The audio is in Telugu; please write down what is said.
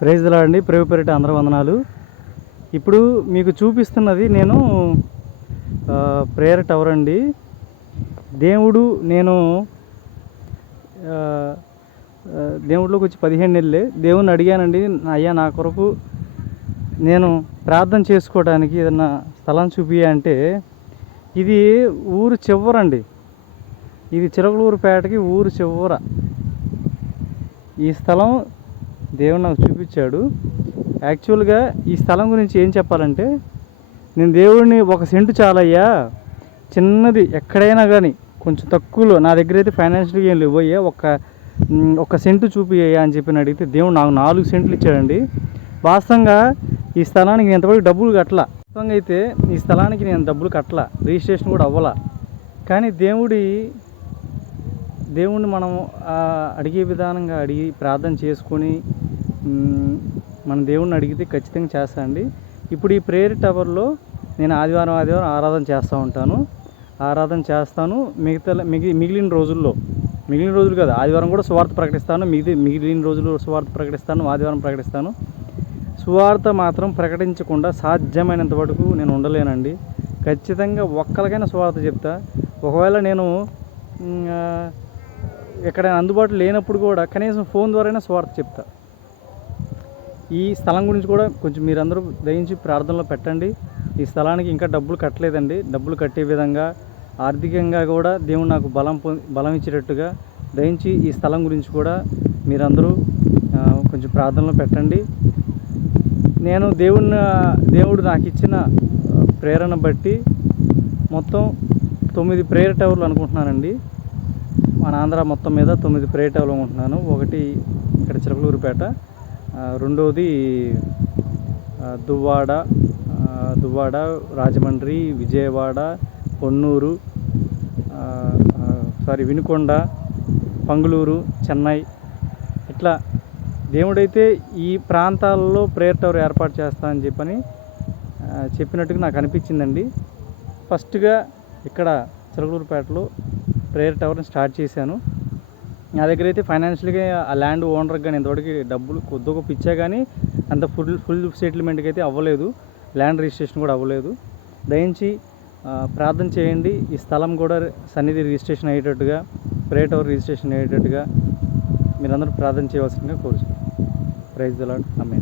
ప్రైజ్ అండి ప్రేమ పెరటి అందరి వందనాలు. ఇప్పుడు మీకు చూపిస్తున్నది నేను ప్రేయర్ టవర్ అండి. దేవుడు నేను దేవుడిలోకి వచ్చి పదిహేను నెలలే. దేవుని అడిగానండి అయ్యా నా కొరకు నేను ప్రార్థన చేసుకోవడానికి ఏదన్నా స్థలం చూపియా అంటే ఇది ఊరు చివరండి ఇది చిలకలూరుపేటకి ఊరు చివర. ఈ స్థలం దేవుడు నాకు చూపించాడు. యాక్చువల్గా ఈ స్థలం గురించి ఏం చెప్పాలంటే నేను దేవుడిని ఒక సెంటు చాలయ్యా. చిన్నది ఎక్కడైనా కానీ కొంచెం తక్కువలో నా దగ్గర అయితే ఫైనాన్షియల్గా ఏం లేవయ్యా ఒక ఒక సెంటు చూపియ్యా అని చెప్పి అడిగితే దేవుడు నాకు నాలుగు సెంట్లు ఇచ్చాడండి. వాస్తవంగా ఈ స్థలానికి నేను ఎంతవరకు డబ్బులు కట్టలా? వాస్తవంగా అయితే ఈ స్థలానికి నేను డబ్బులు కట్టలా. రిజిస్ట్రేషన్ కూడా అవ్వలా. కానీ దేవుడి దేవుణ్ణి మనం అడిగే విధానంగా అడిగి ప్రార్థన చేసుకొని మన దేవుణ్ణి అడిగితే ఖచ్చితంగా చేస్తా అండి. ఇప్పుడు ఈ ప్రేయర్ టవర్లో నేను ఆదివారం ఆదివారం ఆరాధన చేస్తూ ఉంటాను. ఆరాధన చేస్తాను. మిగతా మిగి మిగిలిన రోజుల్లో మిగిలిన రోజులు కాదు ఆదివారం కూడా సువార్త ప్రకటిస్తాను. మిగిలి మిగిలిన రోజులు సువార్త ప్రకటిస్తాను ఆదివారం ప్రకటిస్తాను. సువార్త మాత్రం ప్రకటించకుండా సాధ్యమైనంత వరకు నేను ఉండలేనండి. ఖచ్చితంగా ఒక్కరికైనా సువార్త చెప్తా. ఒకవేళ నేను ఎక్కడైనా అందుబాటులో లేనప్పుడు కూడా కనీసం ఫోన్ ద్వారానే సువార్త చెప్తా. ఈ స్థలం గురించి కూడా కొంచెం మీరందరూ దయించి ప్రార్థనలో పెట్టండి. ఈ స్థలానికి ఇంకా డబ్బులు కట్టలేదండి. డబ్బులు కట్టే విధంగా ఆర్థికంగా కూడా దేవుడు నాకు బలం బలం ఇచ్చేటట్టుగా దయించి ఈ స్థలం గురించి కూడా మీరందరూ కొంచెం ప్రార్థనలో పెట్టండి. నేను దేవుని దేవుడు నాకు ఇచ్చిన ప్రేరణ బట్టి మొత్తం తొమ్మిది ప్రేయర్ టవర్లు అనుకుంటున్నానండి. మన ఆంధ్ర మొత్తం మీద తొమ్మిది ప్రేయర్ టవర్లు అనుకుంటున్నాను. ఒకటి ఇక్కడ చిలకలూరుపేట రెండవది దువ్వాడ దువ్వాడ రాజమండ్రి విజయవాడ పొన్నూరు సారీ వినుకొండ పంగులూరు చెన్నై. ఇట్లా దేవుడైతే ఈ ప్రాంతాల్లో ప్రేయర్ టవర్ ఏర్పాటు చేస్తా అని చెప్పని చెప్పినట్టుగా నాకు అనిపించిందండి. ఫస్ట్గా ఇక్కడ చిలకలూరుపేటలో ప్రేయర్ టవర్ని స్టార్ట్ చేశాను. నా దగ్గర అయితే ఫైనాన్షియల్గా ఆ ల్యాండ్ ఓనర్కి కానీ ఇంతవరకు డబ్బులు కొద్దిగా పిచ్చా కానీ అంత ఫుల్ ఫుల్ సెటిల్మెంట్కి అయితే అవ్వలేదు. ల్యాండ్ రిజిస్ట్రేషన్ కూడా అవ్వలేదు. దయించి ప్రార్థన చేయండి. ఈ స్థలం కూడా సన్నిధి రిజిస్ట్రేషన్ అయ్యేటట్టుగా ప్రే టవర్ రిజిస్ట్రేషన్ అయ్యేటట్టుగా మీరందరూ ప్రార్థన చేయవలసిందిగా కోరుచున్నాను ప్రైజ్ దలాడ్ అమ్మే